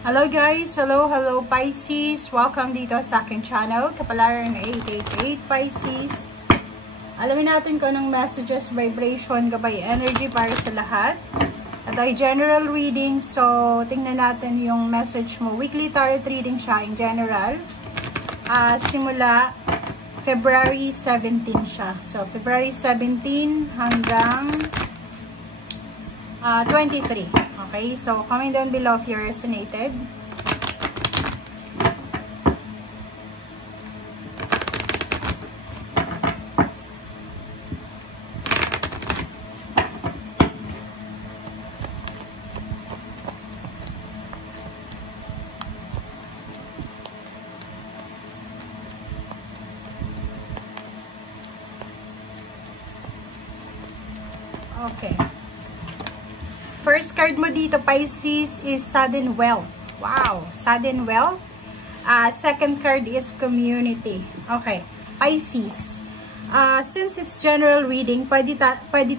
Hello guys! Hello Pisces! Welcome dito sa aking channel, Kapalaran 888 Pisces. Alamin natin kung anong messages, vibration, gabay, energy para sa lahat. At ay general reading, so tingnan natin yung message mo. Weekly tarot reading siya in general. Simula February 17 siya. So February 17 hanggang 23. Okay, so comment down below if you resonated. Okay. First card mo dito, Pisces, is sudden wealth. Wow, sudden wealth. Second card is community. Okay, Pisces. Since it's general reading, pwede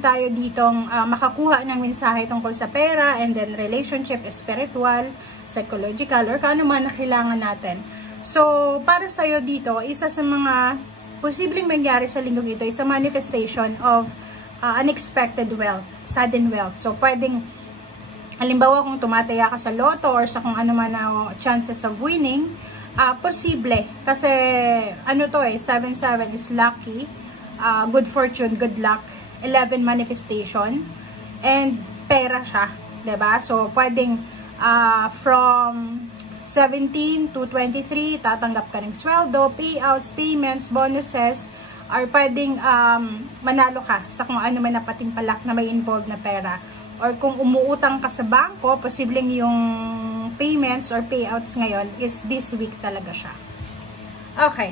tayo ditong makakuha ng mensahe tungkol sa pera, and then relationship, spiritual, psychological, or kung ano man na kailangan natin. So, para sa'yo dito, isa sa mga posibleng mangyari sa linggong ito is a manifestation of unexpected wealth, sudden wealth. So, pwedeng, halimbawa kung tumataya ka sa loto or sa kung ano man na chances of winning, posible. Kasi, ano to 7-7 is lucky, good fortune, good luck, 11 manifestation, and pera siya, diba? So, pwedeng from 17 to 23, tatanggap ka ng sweldo, payouts, payments, bonuses, or pwedeng manalo ka sa kung ano man na patimpalak na may involved na pera. Or kung umuutang ka sa bangko, posibleng yung payments or payouts ngayon is this week talaga siya. Okay.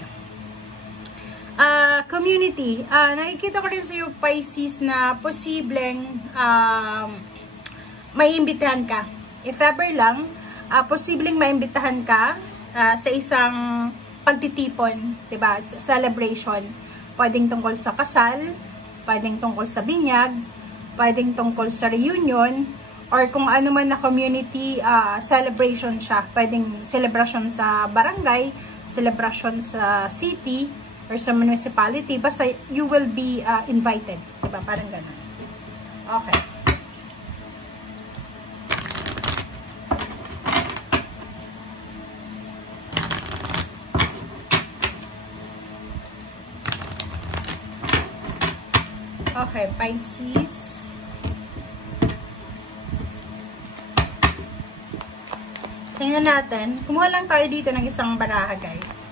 Community. Nakikita ko rin sa iyo, Pisces, na posibleng may imbitahan ka. If ever lang, posibleng may imbitahan ka sa isang pagtitipon, diba? It's a celebration. Pwedeng tungkol sa kasal, pwedeng tungkol sa binyag, pwedeng tungkol sa reunion, or kung ano man na community celebration siya. Pwedeng celebration sa barangay, celebration sa city, or sa municipality. Basta you will be invited. Diba? Parang ganun. Okay. Okay, Pisces. Tingnan natin. Kumuha lang tayo dito ng isang baraha, guys.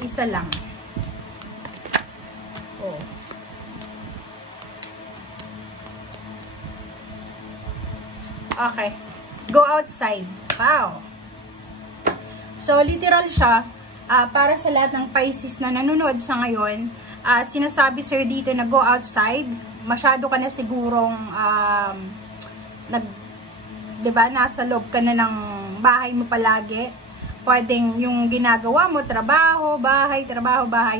Isa lang. Oh. Okay. Go outside. Wow. So, literal siya. Para sa lahat ng Pisces na nanonood sa ngayon, sinasabi sa'yo dito na go outside, masyado ka na sigurong diba, nasa loob ka na ng bahay mo palagi. Pwedeng yung ginagawa mo, trabaho, bahay,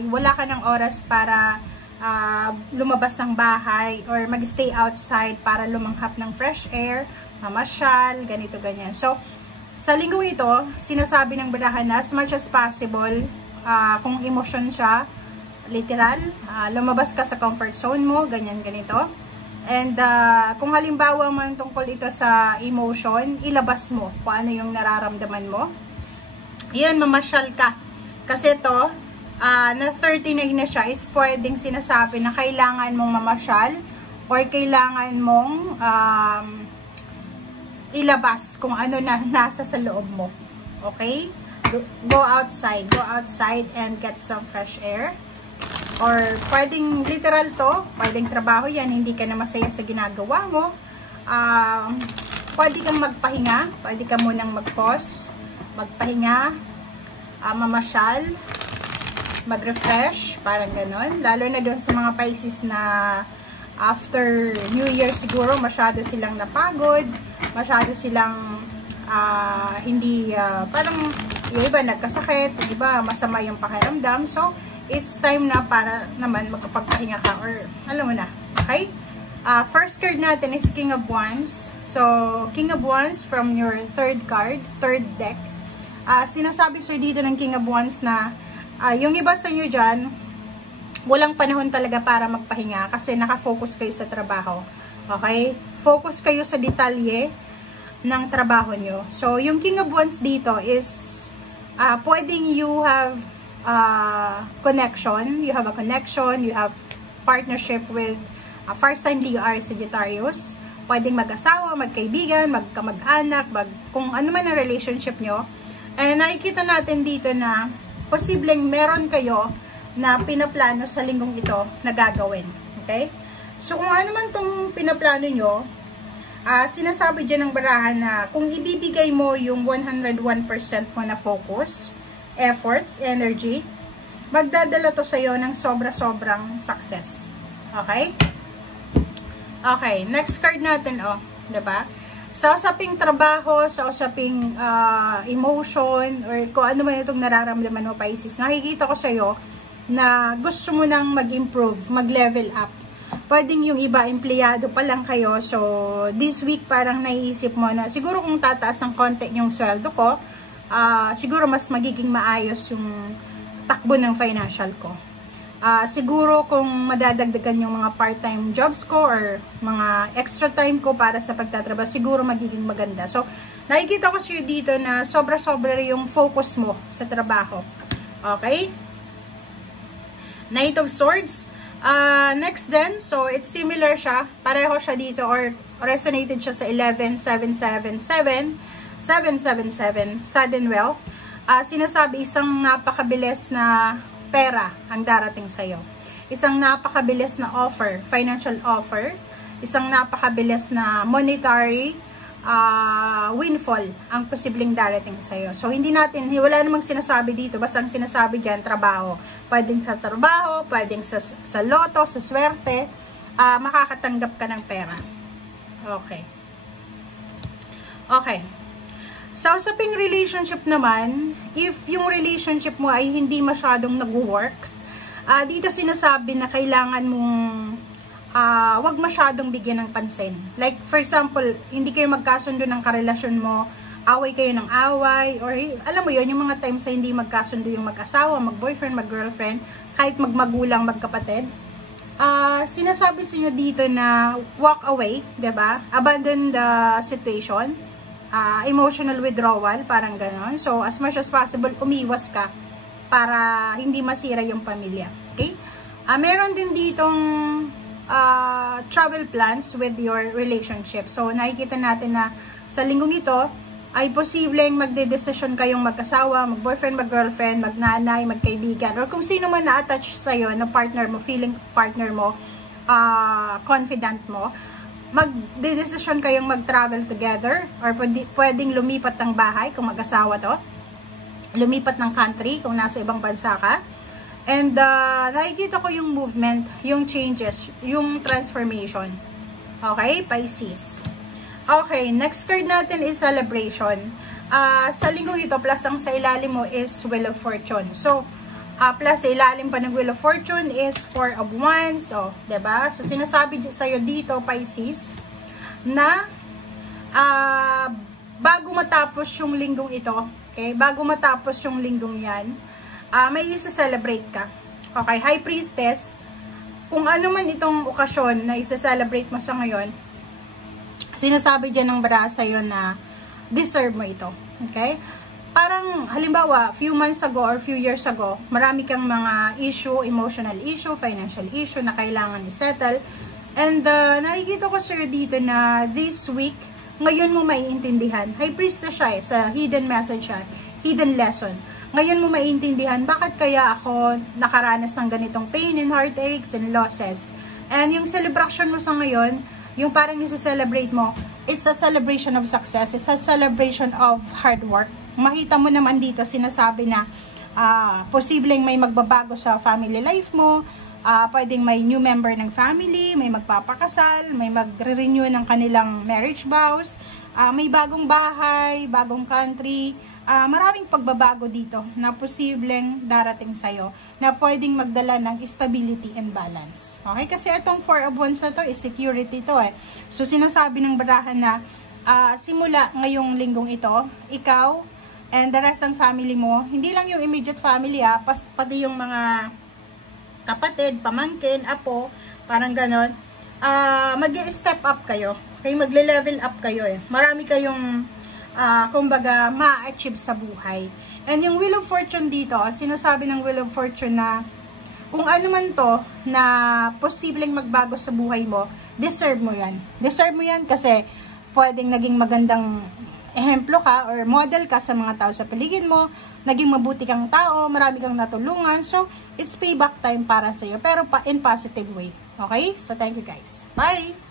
wala ka ng oras para lumabas ng bahay or magstay outside para lumanghap ng fresh air, mamasyal, ganito, ganyan. So, sa linggo ito, sinasabi ng barahan na as much as possible, kung emosyon siya, literal, lumabas ka sa comfort zone mo, ganyan, ganito. And kung halimbawa man tungkol ito sa emotion, ilabas mo kung ano yung nararamdaman mo. Yan, mamasyal ka. Kasi ito, na 39 na siya, is pwedeng sinasabi na kailangan mong mamasyal or kailangan mong ilabas kung ano na nasa sa loob mo. Okay? Go outside and get some fresh air. Or pwedeng literal to, pwedeng trabaho yan, hindi ka na masaya sa ginagawa mo. Pwede kang magpahinga, pwede ka munang mag-pause, magpahinga, mamasyal, mag-refresh, parang ganon. Lalo na doon sa mga Pisces na after New Year siguro, masyado silang napagod, masyado silang hindi, parang yung iba nagkasakit, yung iba masama yung pakiramdam. So, it's time na para naman magkapagpahinga ka or alam mo na, okay? First card natin is King of Wands. So, King of Wands from your third deck. Sinasabi sa'yo dito ng King of Wands na yung iba sa inyo dyan, walang panahon talaga para magpahinga kasi nakafocus kayo sa trabaho. Okay? Focus kayo sa detalye ng trabaho nyo. So, yung King of Wands dito is pwedeng you have connection. You have a connection. You have partnership with fire sign Leo, Aries, Sagittarius. Pwedeng mag-asawa, magkaibigan, magkamag-anak, kung ano man ang relationship nyo. And nakikita natin dito na posibleng meron kayo na pinaplano sa linggong ito na gagawin. Okay? So, kung ano man itong pinaplano nyo, sinasabi dyan ng barahan na kung ibibigay mo yung 101% mo na focus, efforts, energy, magdadala to sa'yo ng sobra-sobrang success. Okay? Okay, next card natin, diba? Sa usaping trabaho, sa usaping emotion, or kung ano man itong nararamdaman mo, Pisces, nakikita ko sa'yo na gusto mo nang mag-improve, mag-level up. Pwedeng yung iba, empleyado pa lang kayo, so this week parang naiisip mo na, siguro kung tataas ng konti yung sweldo ko, siguro mas magiging maayos yung takbo ng financial ko. Siguro kung madadagdagan yung mga part-time jobs ko or mga extra time ko para sa pagtatrabaho, siguro magiging maganda. So, nakikita ko sa'yo dito na sobra-sobra yung focus mo sa trabaho. Okay? Knight of Swords. Next then, so it's similar siya. Pareho siya dito or resonated siya sa 11-777-777, sudden wealth. Sinasabi isang napakabilis na pera ang darating sa'yo. Isang napakabilis na offer, financial offer. Isang napakabilis na monetary windfall ang posibleng darating sa'yo. So, wala namang sinasabi dito. Basta ang sinasabi dyan, trabaho. Pwedeng sa trabaho, pwedeng sa loto, sa swerte, makakatanggap ka ng pera. Okay. Okay. Sa usaping relationship naman, if yung relationship mo ay hindi masyadong nag-work, dito sinasabi na kailangan mong wag masyadong bigyan ng pansin. Like, for example, hindi kayo magkasundo ng karelasyon mo, away kayo ng away, or alam mo yun, yung mga times na hindi magkasundo yung mag-asawa, mag-boyfriend, mag-girlfriend, kahit magmagulang, magkapatid. Sinasabi sa inyo dito na walk away, diba? Abandon the situation. Emotional withdrawal, parang ganon. So, as much as possible, umiwas ka para hindi masira yung pamilya. Okay? Meron din ditong travel plans with your relationship. So, nakikita natin na sa linggong ito, ay posibleng magde-desisyon kayong mag-asawa, mag-boyfriend, mag-girlfriend, mag-nanay, mag-kaibigan, or kung sino man na-attach sa'yo na partner mo, feeling partner mo, confident mo, magde-desisyon kayong mag-travel together, or pwedeng lumipat ng bahay kung mag-asawa to, lumipat ng country kung nasa ibang bansa ka. And nakikita ko yung movement, yung changes, yung transformation. Okay, Pisces. Okay, next card natin is celebration. Sa linggong ito, plus ang sa ilalim mo is Wheel of Fortune. So, plus sa ilalim pa ng Wheel of Fortune is Four of Wands. So, diba? So, sinasabi sa'yo dito, Pisces, na bago matapos yung linggong ito, okay, bago matapos yung linggong yan, may isa-celebrate ka. Okay, High Priestess, kung ano man itong okasyon na isa-celebrate mo sa ngayon, sinasabi dyan ng bara sa'yo na deserve mo ito. Okay? Parang, halimbawa, few months ago or few years ago, marami kang mga issue, emotional issue, financial issue na kailangan i-settle. And nakikita ko sa'yo dito na this week, ngayon mo maiintindihan. High Priestess siya sa hidden message siya, hidden lesson. Ngayon mo maiintindihan bakit kaya ako nakaranas ng ganitong pain and heartaches and losses. And yung celebration mo sa ngayon, yung parang isa-celebrate mo, it's a celebration of success, it's a celebration of hard work. Makita mo naman dito, sinasabi na posibleng may magbabago sa family life mo, pwedeng may new member ng family, may magpapakasal, may magre-renew ng kanilang marriage vows, may bagong bahay, bagong country, maraming pagbabago dito na posibleng darating sa'yo na pwedeng magdala ng stability and balance. Okay? Kasi itong 4 of Wands na to is security to eh. So, sinasabi ng barahan na simula ngayong linggong ito, ikaw and the rest ng family mo, hindi lang yung immediate family pati yung mga kapatid, pamangkin, apo, parang ganon, mag-step up kayo. Okay? Magle-level up kayo eh. Marami kayong kumbaga, ma-achieve sa buhay. And yung Wheel of Fortune dito, sinasabi ng Wheel of Fortune na kung ano man to na posibleng magbago sa buhay mo, deserve mo yan. Deserve mo yan kasi pwedeng naging magandang ehemplo ka or model ka sa mga tao sa paligid mo, naging mabuti kang tao, marami kang natulungan. So, it's payback time para sa'yo, pero in positive way. Okay? So, thank you guys. Bye!